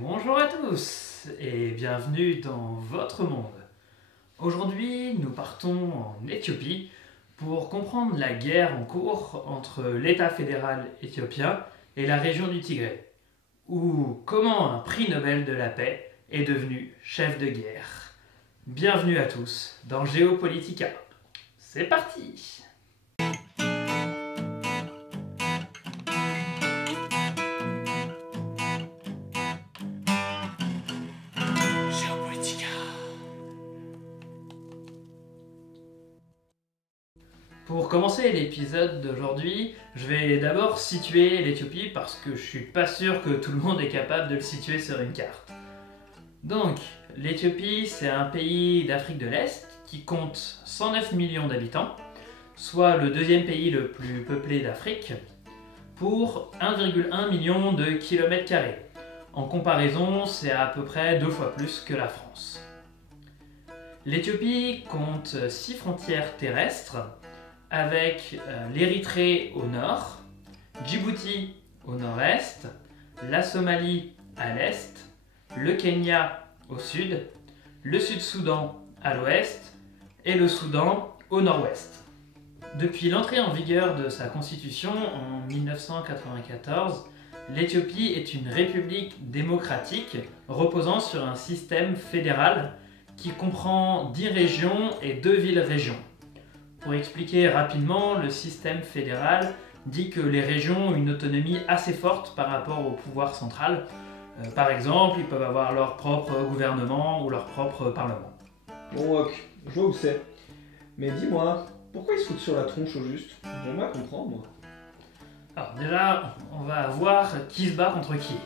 Bonjour à tous et bienvenue dans votre monde. Aujourd'hui, nous partons en Éthiopie pour comprendre la guerre en cours entre l'État fédéral éthiopien et la région du Tigré, ou comment un prix Nobel de la paix est devenu chef de guerre. Bienvenue à tous dans Géopolitica. C'est parti! Pour commencer l'épisode d'aujourd'hui, je vais d'abord situer l'Éthiopie parce que je suis pas sûr que tout le monde est capable de le situer sur une carte. Donc, l'Éthiopie, c'est un pays d'Afrique de l'Est qui compte 109 millions d'habitants, soit le deuxième pays le plus peuplé d'Afrique, pour 1,1 million de kilomètres carrés. En comparaison, c'est à peu près 2 fois plus que la France. L'Éthiopie compte 6 frontières terrestres, avec l'Érythrée au nord, Djibouti au nord-est, la Somalie à l'est, le Kenya au sud, le Sud-Soudan à l'ouest et le Soudan au nord-ouest. Depuis l'entrée en vigueur de sa constitution en 1994, l'Éthiopie est une république démocratique reposant sur un système fédéral qui comprend 10 régions et 2 villes-régions. Pour expliquer rapidement, le système fédéral dit que les régions ont une autonomie assez forte par rapport au pouvoir central. Par exemple, ils peuvent avoir leur propre gouvernement ou leur propre parlement. Bon Rock, je vois où c'est. Mais dis-moi, pourquoi ils se foutent sur la tronche au juste? J'aimerais comprendre, moi. Alors déjà, on va voir qui se bat contre qui.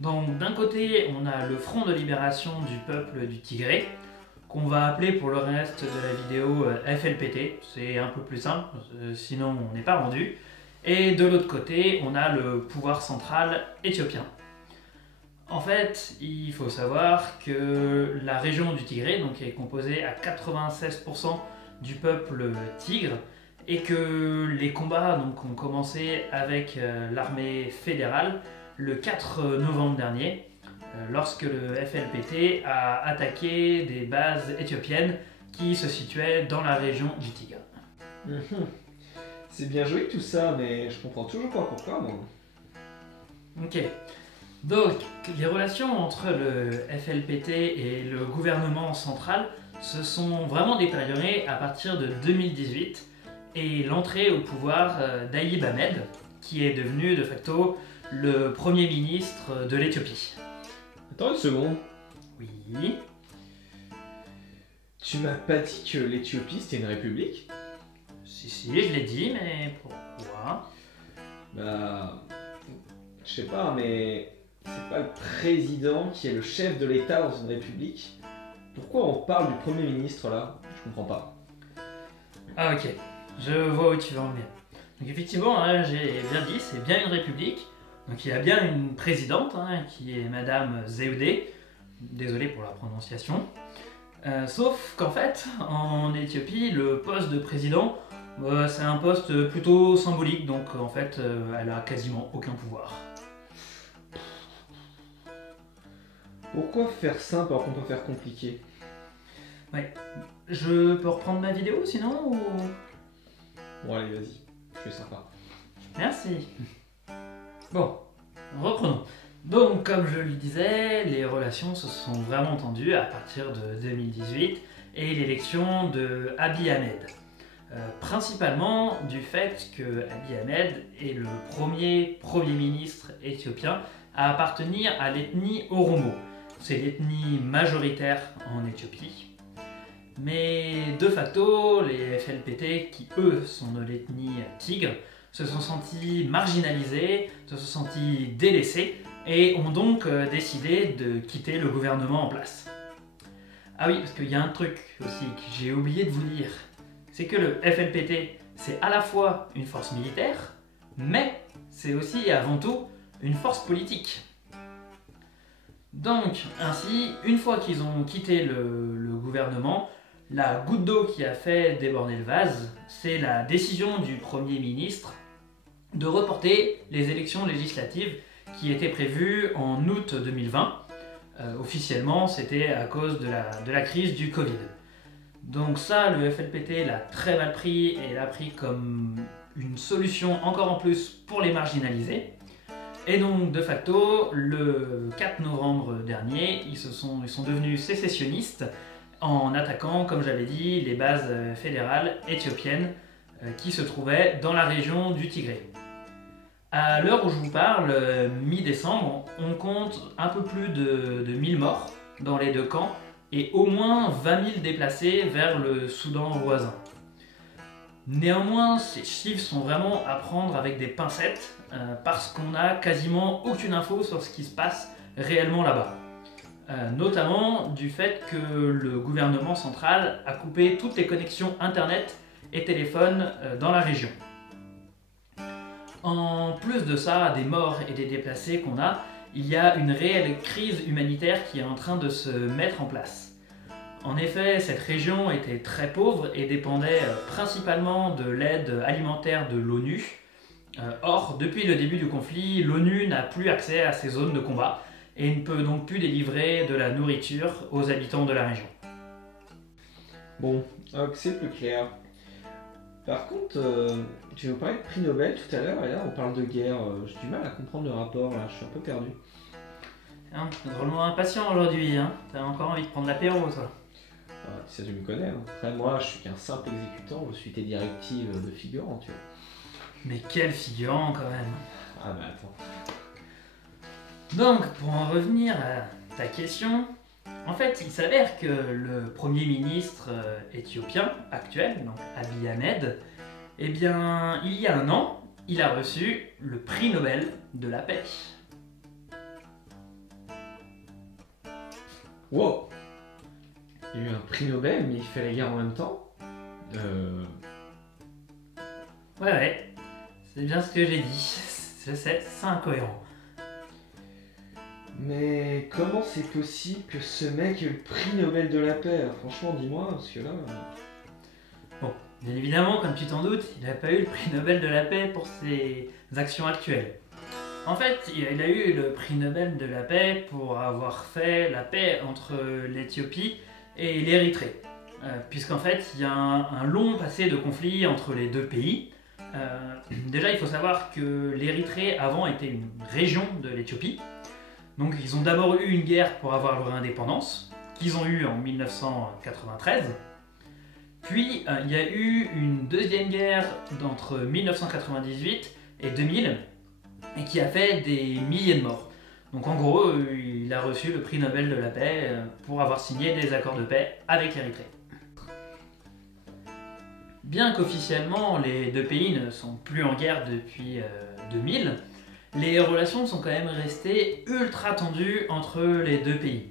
Donc d'un côté, on a le Front de libération du peuple du Tigré, qu'on va appeler pour le reste de la vidéo FLPT, c'est un peu plus simple, sinon on n'est pas rendu. Et de l'autre côté, on a le pouvoir central éthiopien. En fait, il faut savoir que la région du Tigré donc, est composée à 96% du peuple tigre et que les combats donc, ont commencé avec l'armée fédérale le 4 novembre dernier, lorsque le FLPT a attaqué des bases éthiopiennes qui se situaient dans la région du Tigre. C'est bien joli tout ça, mais je comprends toujours pas pourquoi, moi. Ok, donc les relations entre le FLPT et le gouvernement central se sont vraiment détériorées à partir de 2018 et l'entrée au pouvoir d'Abiy Ahmed, qui est devenu de facto le premier ministre de l'Éthiopie. Attends une seconde. Oui. Tu m'as pas dit que l'Éthiopie c'était une république? Si, je l'ai dit, mais pourquoi? Bah. Je sais pas, mais. C'est pas le président qui est le chef de l'État dans une république? Pourquoi on parle du Premier ministre là? Je comprends pas. Ah ok, je vois où tu veux en venir. Donc effectivement, hein, j'ai bien dit, c'est bien une république. Donc il y a bien une présidente, hein, qui est Madame Zewde, désolé pour la prononciation. Sauf qu'en fait, en Éthiopie, le poste de président, c'est un poste plutôt symbolique, donc en fait, elle a quasiment aucun pouvoir. Pourquoi faire simple alors qu'on peut faire compliqué? Ouais. Je peux reprendre ma vidéo sinon ou... Bon allez vas-y, je suis sympa. Merci. Bon, reprenons. Donc, comme je le disais, les relations se sont vraiment tendues à partir de 2018 et l'élection de Abiy Ahmed. Principalement du fait que Abiy Ahmed est le premier ministre éthiopien à appartenir à l'ethnie Oromo. C'est l'ethnie majoritaire en Éthiopie. Mais de facto, les FLPT, qui eux sont de l'ethnie Tigre, se sont sentis marginalisés, se sont sentis délaissés et ont donc décidé de quitter le gouvernement en place. Ah oui, parce qu'il y a un truc aussi que j'ai oublié de vous dire, c'est que le FLPT, c'est à la fois une force militaire, mais c'est aussi et avant tout une force politique. Donc, ainsi, une fois qu'ils ont quitté le gouvernement, la goutte d'eau qui a fait déborder le vase, c'est la décision du Premier ministre de reporter les élections législatives qui était prévu en août 2020. Officiellement, c'était à cause de la crise du Covid. Donc ça, le FLPT l'a très mal pris et l'a pris comme une solution encore en plus pour les marginaliser. Et donc, de facto, le 4 novembre dernier, ils sont devenus sécessionnistes en attaquant, comme j'avais dit, les bases fédérales éthiopiennes qui se trouvaient dans la région du Tigré. À l'heure où je vous parle, mi-décembre, on compte un peu plus de 1000 morts dans les deux camps et au moins 20 000 déplacés vers le Soudan voisin. Néanmoins, ces chiffres sont vraiment à prendre avec des pincettes parce qu'on n'a quasiment aucune info sur ce qui se passe réellement là-bas. Notamment du fait que le gouvernement central a coupé toutes les connexions internet et téléphone dans la région. En plus de ça, des morts et des déplacés qu'on a, il y a une réelle crise humanitaire qui est en train de se mettre en place. En effet, cette région était très pauvre et dépendait principalement de l'aide alimentaire de l'ONU. Or, depuis le début du conflit, l'ONU n'a plus accès à ces zones de combat et ne peut donc plus délivrer de la nourriture aux habitants de la région. Bon, ok, c'est plus clair. Par contre, tu nous parlais de prix Nobel tout à l'heure, et là on parle de guerre. J'ai du mal à comprendre le rapport, là, je suis un peu perdu. Hein, t'es drôlement impatient aujourd'hui, hein. T'as encore envie de prendre l'apéro, toi. Ah, tu sais, tu me connais. Hein. Après, moi, je suis qu'un simple exécutant, je suis tes directives de figurant, tu vois. Mais quel figurant, quand même. Ah bah attends. Donc, pour en revenir à ta question, en fait, il s'avère que le Premier ministre éthiopien actuel, donc Abiy Ahmed, eh bien, il y a un an, il a reçu le prix Nobel de la paix. Wow! Il y a eu un prix Nobel, mais il fait la guerre en même temps. Ouais, c'est bien ce que j'ai dit. C'est incohérent. Mais comment c'est possible que ce mec ait le prix Nobel de la paix? Franchement, dis-moi, parce que là... Bon, bien évidemment, comme tu t'en doutes, il n'a pas eu le prix Nobel de la paix pour ses actions actuelles. En fait, il a eu le prix Nobel de la paix pour avoir fait la paix entre l'Éthiopie et l'Érythrée. Puisqu'en fait, il y a un long passé de conflit entre les deux pays. Déjà, il faut savoir que l'Érythrée avant était une région de l'Éthiopie. Donc ils ont d'abord eu une guerre pour avoir leur indépendance, qu'ils ont eue en 1993. Puis il y a eu une deuxième guerre entre 1998 et 2000, et qui a fait des milliers de morts. Donc en gros, il a reçu le prix Nobel de la paix pour avoir signé des accords de paix avec l'Érythrée. Bien qu'officiellement les deux pays ne sont plus en guerre depuis 2000, les relations sont quand même restées ultra tendues entre les deux pays.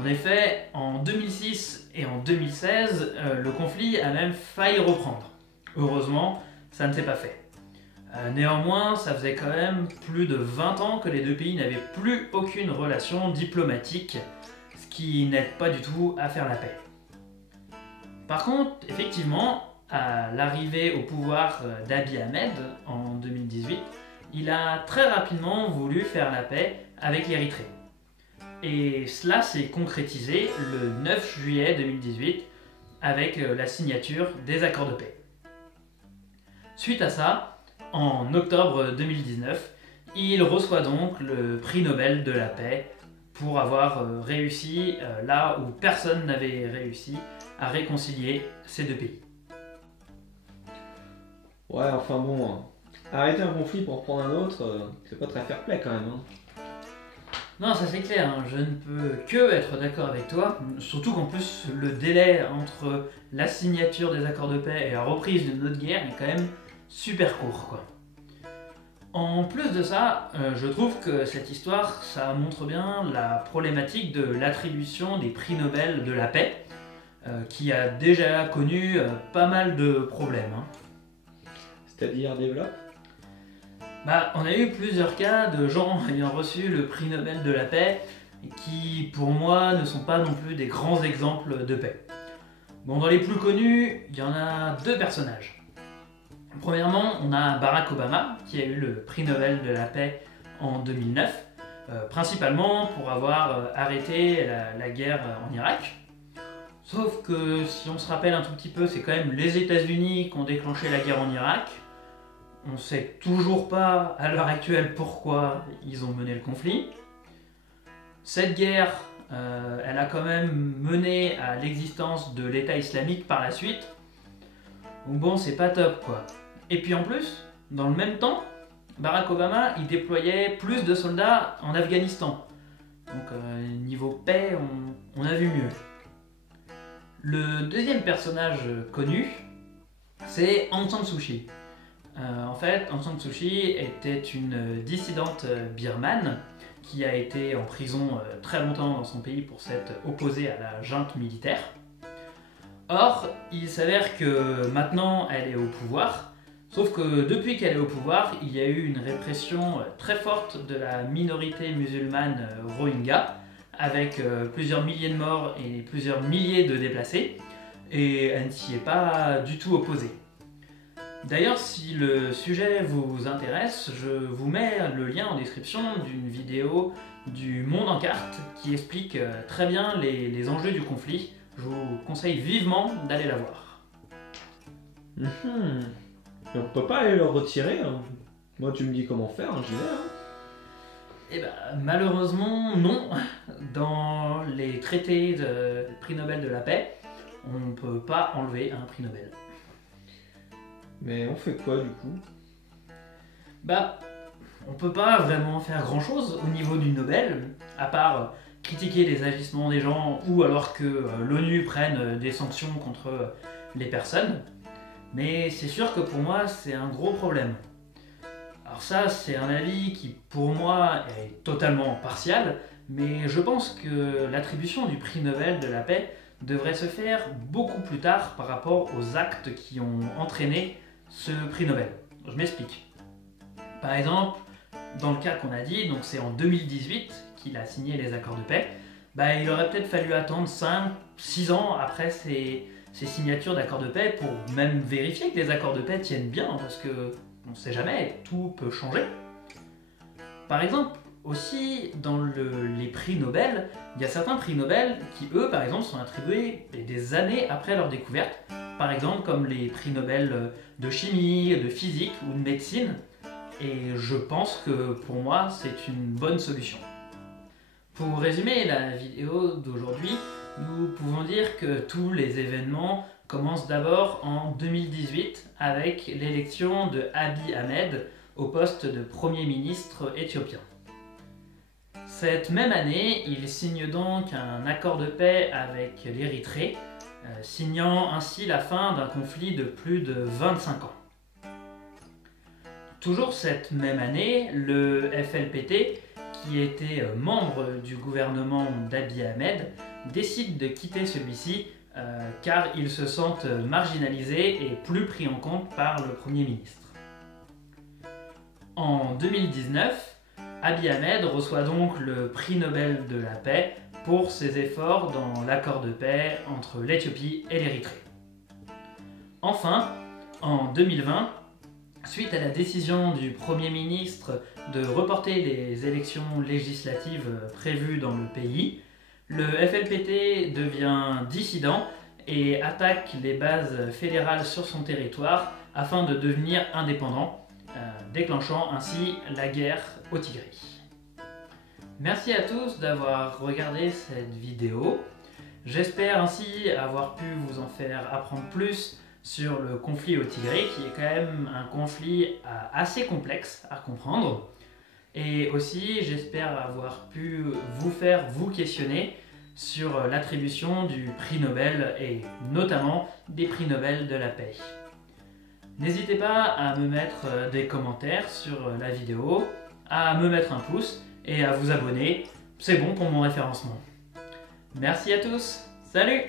En effet, en 2006 et en 2016, le conflit a même failli reprendre. Heureusement, ça ne s'est pas fait. Néanmoins, ça faisait quand même plus de 20 ans que les deux pays n'avaient plus aucune relation diplomatique, ce qui n'aide pas du tout à faire la paix. Par contre, effectivement, à l'arrivée au pouvoir d'Abiy Ahmed en 2018, il a très rapidement voulu faire la paix avec l'Érythrée. Et cela s'est concrétisé le 9 juillet 2018 avec la signature des accords de paix. Suite à ça, en octobre 2019, il reçoit donc le prix Nobel de la paix pour avoir réussi là où personne n'avait réussi à réconcilier ces deux pays. Ouais, enfin bon... Arrêter un conflit pour reprendre un autre, c'est pas très fair-play quand même. Hein. Non, ça c'est clair, hein. Je ne peux que être d'accord avec toi, surtout qu'en plus le délai entre la signature des accords de paix et la reprise d'une autre guerre est quand même super court, quoi. En plus de ça, je trouve que cette histoire, ça montre bien la problématique de l'attribution des prix Nobel de la paix, qui a déjà connu pas mal de problèmes. Hein. C'est-à-dire développe? On a eu plusieurs cas de gens ayant reçu le prix Nobel de la paix qui, pour moi, ne sont pas non plus des grands exemples de paix. Bon, dans les plus connus, il y en a deux personnages. Premièrement, on a Barack Obama qui a eu le prix Nobel de la paix en 2009, principalement pour avoir arrêté la guerre en Irak. Sauf que si on se rappelle un tout petit peu, c'est quand même les États-Unis qui ont déclenché la guerre en Irak. On ne sait toujours pas à l'heure actuelle pourquoi ils ont mené le conflit. Cette guerre, elle a quand même mené à l'existence de l'État islamique par la suite. Donc bon, c'est pas top quoi. Et puis en plus, dans le même temps, Barack Obama, il déployait plus de soldats en Afghanistan. Donc niveau paix, on a vu mieux. Le deuxième personnage connu, c'est Aung San Suu Kyi. En fait, Aung San Suu Kyi était une dissidente birmane qui a été en prison très longtemps dans son pays pour s'être opposée à la junte militaire. Or, il s'avère que maintenant elle est au pouvoir, sauf que depuis qu'elle est au pouvoir, il y a eu une répression très forte de la minorité musulmane Rohingya, avec plusieurs milliers de morts et plusieurs milliers de déplacés, et elle ne s'y est pas du tout opposée. D'ailleurs, si le sujet vous intéresse, je vous mets le lien en description d'une vidéo du Monde en carte qui explique très bien les enjeux du conflit. Je vous conseille vivement d'aller la voir. On peut pas aller le retirer, hein. Moi tu me dis comment faire, hein, j'y vais. Hein. Eh ben, malheureusement, non. Dans les traités de prix Nobel de la paix, on ne peut pas enlever un prix Nobel. Mais on fait quoi du coup? Bah, on peut pas vraiment faire grand chose au niveau du Nobel, à part critiquer les agissements des gens ou alors que l'ONU prenne des sanctions contre les personnes. Mais c'est sûr que pour moi, c'est un gros problème. Alors ça, c'est un avis qui, pour moi, est totalement partial, mais je pense que l'attribution du prix Nobel de la paix devrait se faire beaucoup plus tard par rapport aux actes qui ont entraîné ce prix Nobel. Je m'explique. Par exemple, dans le cas qu'on a dit, donc c'est en 2018 qu'il a signé les accords de paix, bah, il aurait peut-être fallu attendre 5-6 ans après ces signatures d'accords de paix pour même vérifier que les accords de paix tiennent bien, parce que on ne sait jamais, tout peut changer. Par exemple, aussi dans les prix Nobel, il y a certains prix Nobel qui, eux, par exemple, sont attribués des années après leur découverte. Par exemple, comme les prix Nobel de chimie, de physique ou de médecine. Et je pense que pour moi, c'est une bonne solution. Pour résumer la vidéo d'aujourd'hui, nous pouvons dire que tous les événements commencent d'abord en 2018 avec l'élection de Abiy Ahmed au poste de Premier ministre éthiopien. Cette même année, il signe donc un accord de paix avec l'Érythrée, signant ainsi la fin d'un conflit de plus de 25 ans. Toujours cette même année, le FLPT, qui était membre du gouvernement d'Abiy Ahmed, décide de quitter celui-ci car ils se sentent marginalisés et plus pris en compte par le Premier ministre. En 2019, Abiy Ahmed reçoit donc le prix Nobel de la paix pour ses efforts dans l'accord de paix entre l'Éthiopie et l'Érythrée. Enfin, en 2020, suite à la décision du Premier ministre de reporter les élections législatives prévues dans le pays, le FLPT devient dissident et attaque les bases fédérales sur son territoire afin de devenir indépendant, déclenchant ainsi la guerre au Tigray. Merci à tous d'avoir regardé cette vidéo. J'espère ainsi avoir pu vous en faire apprendre plus sur le conflit au Tigray, qui est quand même un conflit assez complexe à comprendre. Et aussi, j'espère avoir pu vous faire vous questionner sur l'attribution du prix Nobel et notamment des prix Nobel de la paix. N'hésitez pas à me mettre des commentaires sur la vidéo, à me mettre un pouce et à vous abonner. C'est bon pour mon référencement. Merci à tous. Salut!